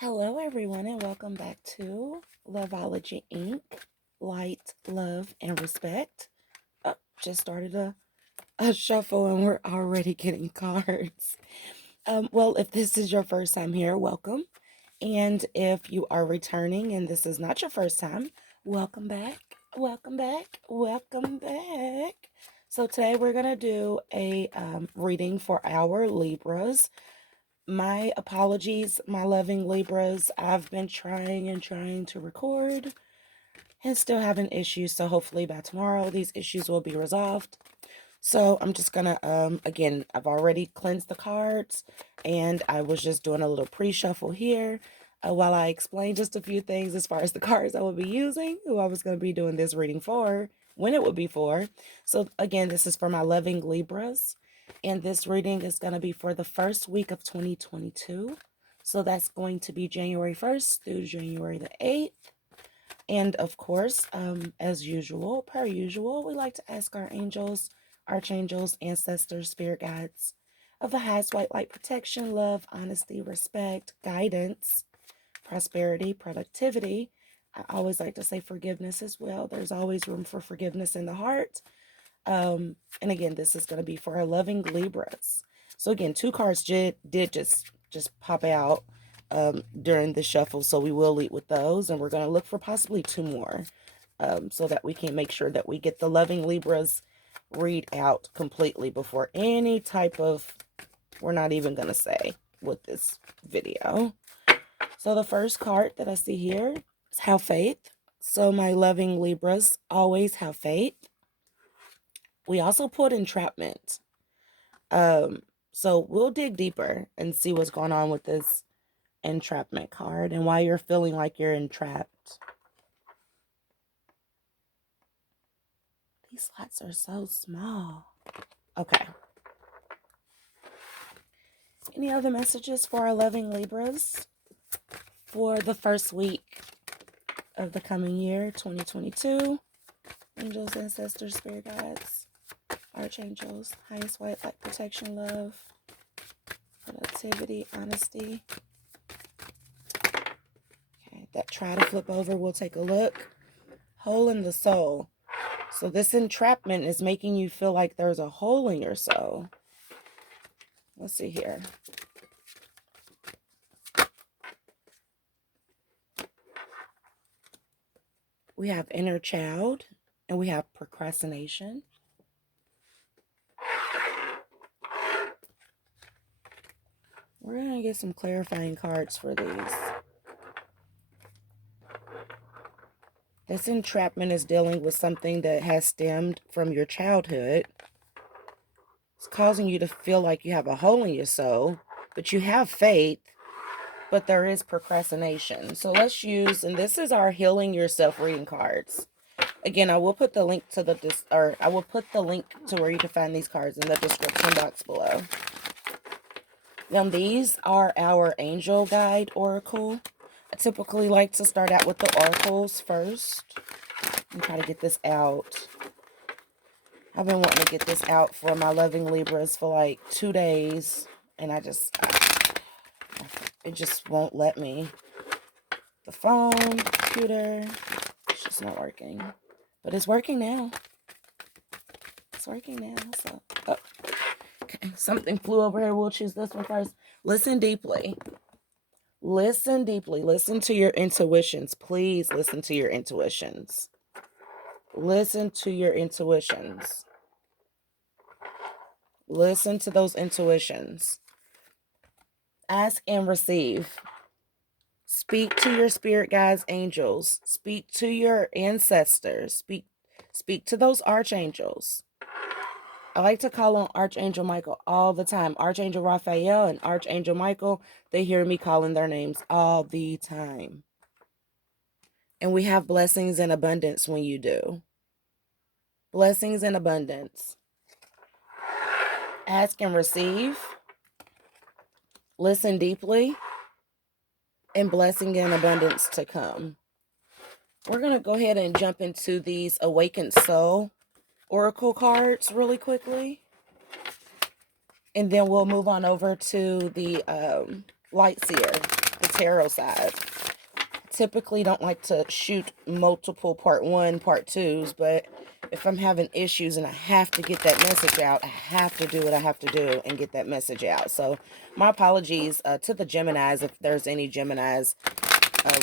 Hello, everyone, and welcome back to Loveology Ink. Light, love, and respect. Oh, just started a shuffle, and we're already getting cards. Well, if this is your first time here, welcome. And if you are returning and this is not your first time, welcome back, welcome back, welcome back. So today we're going to do a reading for our Libras. My apologies, my loving Libras. I've been trying and trying to record and still having issues. So hopefully by tomorrow, these issues will be resolved. So I'm just gonna, again, I've already cleansed the cards and I was just doing a little pre-shuffle here while I explained just a few things as far as the cards I will be using, who I was going to be doing this reading for, when it would be for. So again, this is for my loving Libras. And this reading is going to be for the first week of 2022. So that's going to be January 1st through January the 8th. And of course, as usual, per usual, we like to ask our angels, archangels, ancestors, spirit guides of the highest white light protection, love, honesty, respect, guidance, prosperity, productivity. I always like to say forgiveness as well. There's always room for forgiveness in the heart. And again, this is going to be for our loving Libras. So again, two cards did just pop out during the shuffle, so we will lead with those, and we're going to look for possibly two more, so that we can make sure that we get the loving Libras read out completely before any type of, we're not even going to say with this video. So the first card that I see here is have faith. So my loving Libras, always have faith. We also put entrapment. So we'll dig deeper and see what's going on with this entrapment card and why you're feeling like you're entrapped. These slots are so small. Okay. Any other messages for our loving Libras for the first week of the coming year, 2022? Angels, ancestors, spirit guides, archangels, highest white light protection, love, productivity, honesty. Okay, that try to flip over, we'll take a look. Hole in the soul. So this entrapment is making you feel like there's a hole in your soul. Let's see here. We have inner child and we have procrastination. We're going to get some clarifying cards for these. This entrapment is dealing with something that has stemmed from your childhood. It's causing you to feel like you have a hole in your soul, but you have faith, but there is procrastination. So let's use, and this is our healing yourself reading cards. Again, I will put the link to I will put the link to where you can find these cards in the description box below. Now, these are our angel guide oracle. I typically like to start out with the oracles first and try to get this out. I've been wanting to get this out for my loving Libras for like 2 days, and it just won't let me. The phone, computer, it's just not working. But it's working now. It's working now. So, okay, something flew over here. We'll choose this one first. Listen deeply. Listen deeply. Listen to your intuitions. Please listen to your intuitions. Listen to your intuitions. Listen to those intuitions. Ask and receive. Speak to your spirit guides, angels. Speak to your ancestors. Speak to those archangels. I like to call on Archangel Michael all the time. Archangel Raphael and Archangel Michael, they hear me calling their names all the time. And we have blessings in abundance when you do. Blessings in abundance. Ask and receive. Listen deeply. And blessing in abundance to come. We're going to go ahead and jump into these Awakened Soul Oracle cards really quickly. And then we'll move on over to the Light Seer the tarot side. Typically don't like to shoot multiple part 1, part 2s, but if I'm having issues and I have to get that message out, I have to do what I have to do and get that message out. So my apologies to the Geminis, if there's any Geminis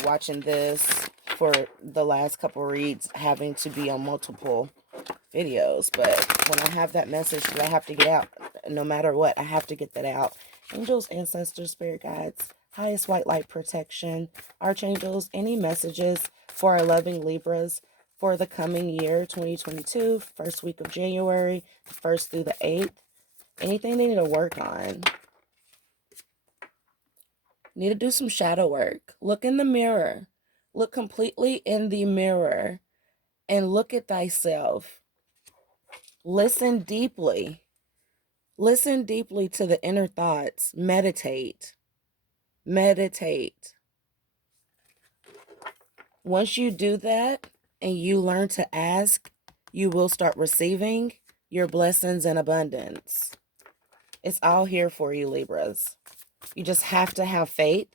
watching this, for the last couple reads having to be on multiple videos. But when I have that message that I have to get out, no matter what, I have to get that out. Angels, ancestors, spirit guides, highest white light protection, archangels, any messages for our loving Libras for the coming year 2022, first week of January, 1st through the 8th. Anything they need to work on. Need to do some shadow work. Look in the mirror. Look completely in the mirror and look at thyself. Listen deeply. Listen deeply to the inner thoughts. Meditate. Meditate. Once you do that and you learn to ask, you will start receiving your blessings in abundance. It's all here for you, Libras. You just have to have faith.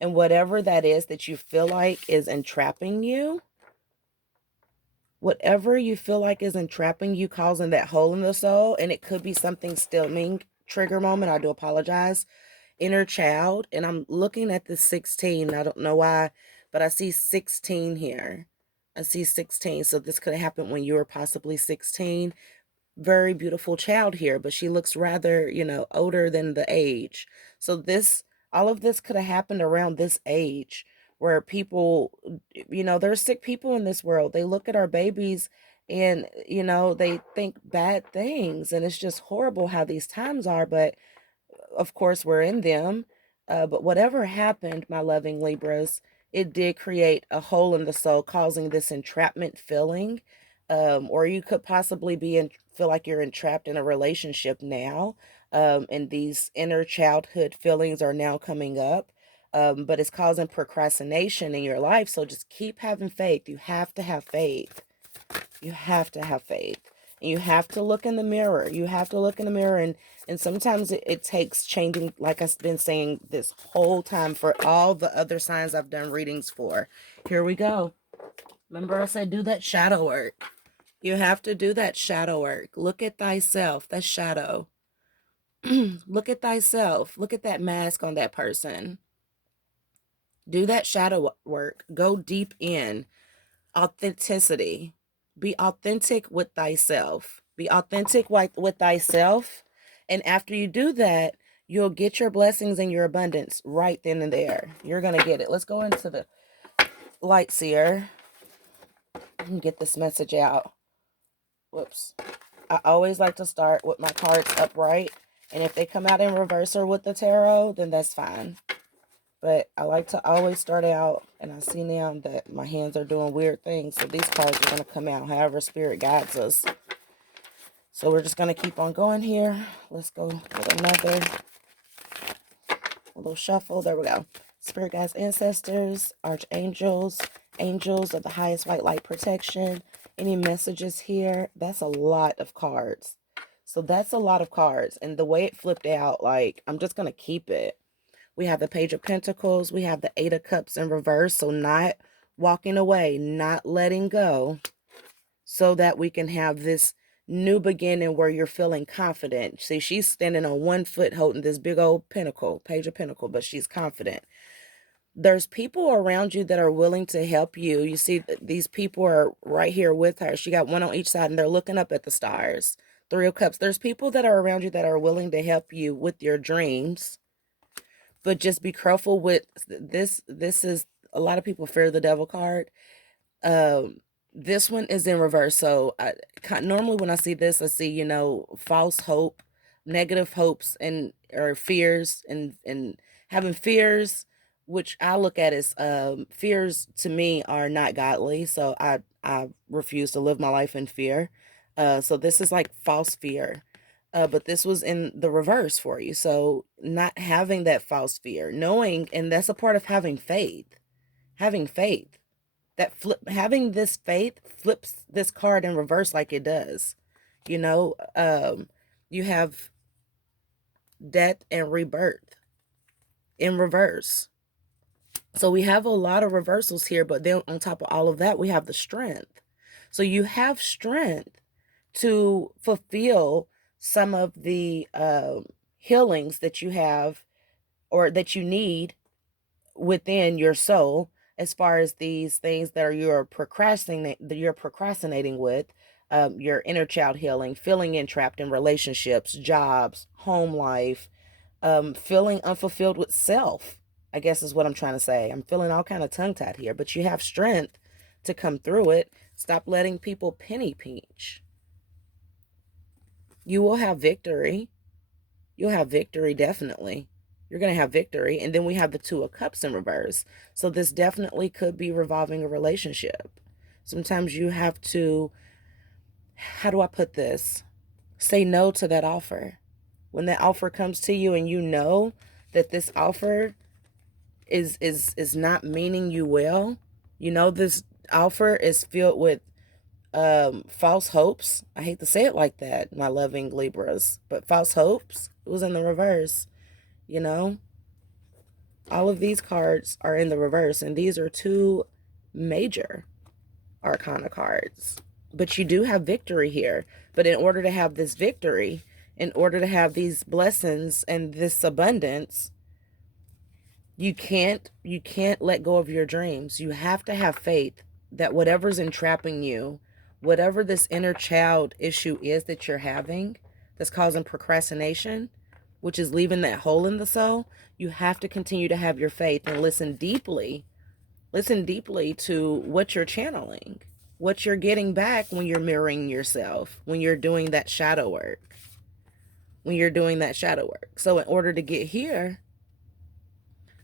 And whatever that is that you feel like is entrapping you, whatever you feel like is entrapping you, causing that hole in the soul, and it could be something stemming, trigger moment, I do apologize, inner child, and I'm looking at the 16, I don't know why, but I see 16 here. I see 16, so this could have happened when you were possibly 16. Very beautiful child here, but she looks rather, older than the age. So all of this could have happened around this age, where people, there's sick people in this world. They look at our babies and, they think bad things, and it's just horrible how these times are, but of course we're in them. But whatever happened, my loving Libras, it did create a hole in the soul, causing this entrapment feeling. Or you could possibly feel like you're entrapped in a relationship now. And these inner childhood feelings are now coming up. But it's causing procrastination in your life. So just keep having faith. You have to have faith. You have to have faith. And you have to look in the mirror. You have to look in the mirror. And sometimes it takes changing, like I've been saying this whole time, for all the other signs I've done readings for. Here we go. Remember I said do that shadow work. You have to do that shadow work. Look at thyself. That's shadow. Look at thyself. Look at that mask on that person. Do that shadow work. Go deep in. Authenticity. Be authentic with thyself. Be authentic with thyself. And after you do that, you'll get your blessings and your abundance right then and there. You're going to get it. Let's go into the light seer and get this message out. Whoops. I always like to start with my cards upright. And if they come out in reverse or with the tarot, then that's fine. But I like to always start out, and I see now that my hands are doing weird things. So these cards are going to come out however Spirit guides us. So we're just going to keep on going here. Let's go with another little shuffle. There we go. Spirit guides, ancestors, archangels, angels of the highest white light protection. Any messages here? That's a lot of cards. So that's a lot of cards. And the way it flipped out, like, I'm just going to keep it. We have the Page of Pentacles. We have the Eight of Cups in reverse. So not walking away, not letting go, so that we can have this new beginning where you're feeling confident. See, she's standing on one foot holding this big old pentacle, Page of Pentacles, but she's confident. There's people around you that are willing to help you. You see, these people are right here with her. She got one on each side, and they're looking up at the stars. Three of Cups. There's people that are around you that are willing to help you with your dreams. But just be careful with this. This is, a lot of people fear the devil card. This one is in reverse. So normally when I see this, I see, false hope, negative hopes, and or fears, and having fears, which I look at as fears to me are not godly. So I refuse to live my life in fear. So this is like false fear. But this was in the reverse for you. So not having that false fear, knowing, and that's a part of having faith. Having faith. Having this faith flips this card in reverse like it does. You have death and rebirth in reverse. So we have a lot of reversals here, but then on top of all of that, we have the strength. So you have strength to fulfill some of the healings that you have or that you need within your soul, as far as these things that are you're procrastinating with, your inner child healing, feeling entrapped in relationships, jobs, home life, feeling unfulfilled with self, I guess is what I'm trying to say. I'm feeling all kind of tongue tied here, but you have strength to come through it. Stop letting people penny pinch. You will have victory. You'll have victory, definitely. You're going to have victory. And then we have the Two of Cups in reverse. So this definitely could be revolving a relationship. Sometimes you have to, how do I put this? Say no to that offer. When that offer comes to you and you know that this offer is not meaning you well, you know this offer is filled with false hopes. I hate to say it like that, my loving Libras, but false hopes. It was in the reverse, you know. All of these cards are in the reverse, and these are two major arcana cards. But you do have victory here. But in order to have this victory, in order to have these blessings and this abundance, you can't let go of your dreams. You have to have faith that whatever's entrapping you, whatever this inner child issue is that you're having that's causing procrastination, which is leaving that hole in the soul, you have to continue to have your faith and listen deeply. Listen deeply to what you're channeling, what you're getting back when you're mirroring yourself, when you're doing that shadow work. When you're doing that shadow work. So in order to get here,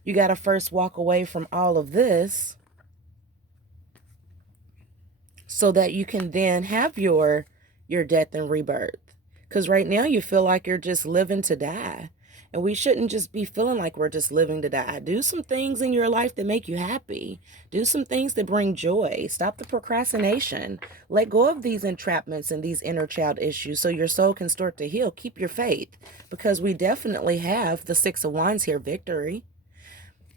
you got to first walk away from all of this so that you can then have your death and rebirth. Because right now you feel like you're just living to die. And we shouldn't just be feeling like we're just living to die. Do some things in your life that make you happy. Do some things that bring joy. Stop the procrastination. Let go of these entrapments and these inner child issues so your soul can start to heal. Keep your faith, because we definitely have the Six of Wands here, victory.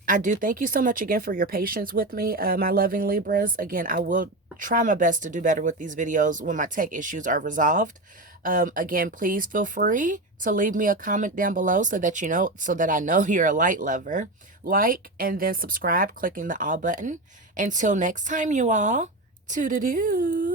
I do thank you so much again for your patience with me, my loving Libras. Again, I will try my best to do better with these videos when my tech issues are resolved. Again, please feel free to leave me a comment down below so that I know you're a light lover. Like and then subscribe, clicking the all button. Until next time, you all, toodaloo.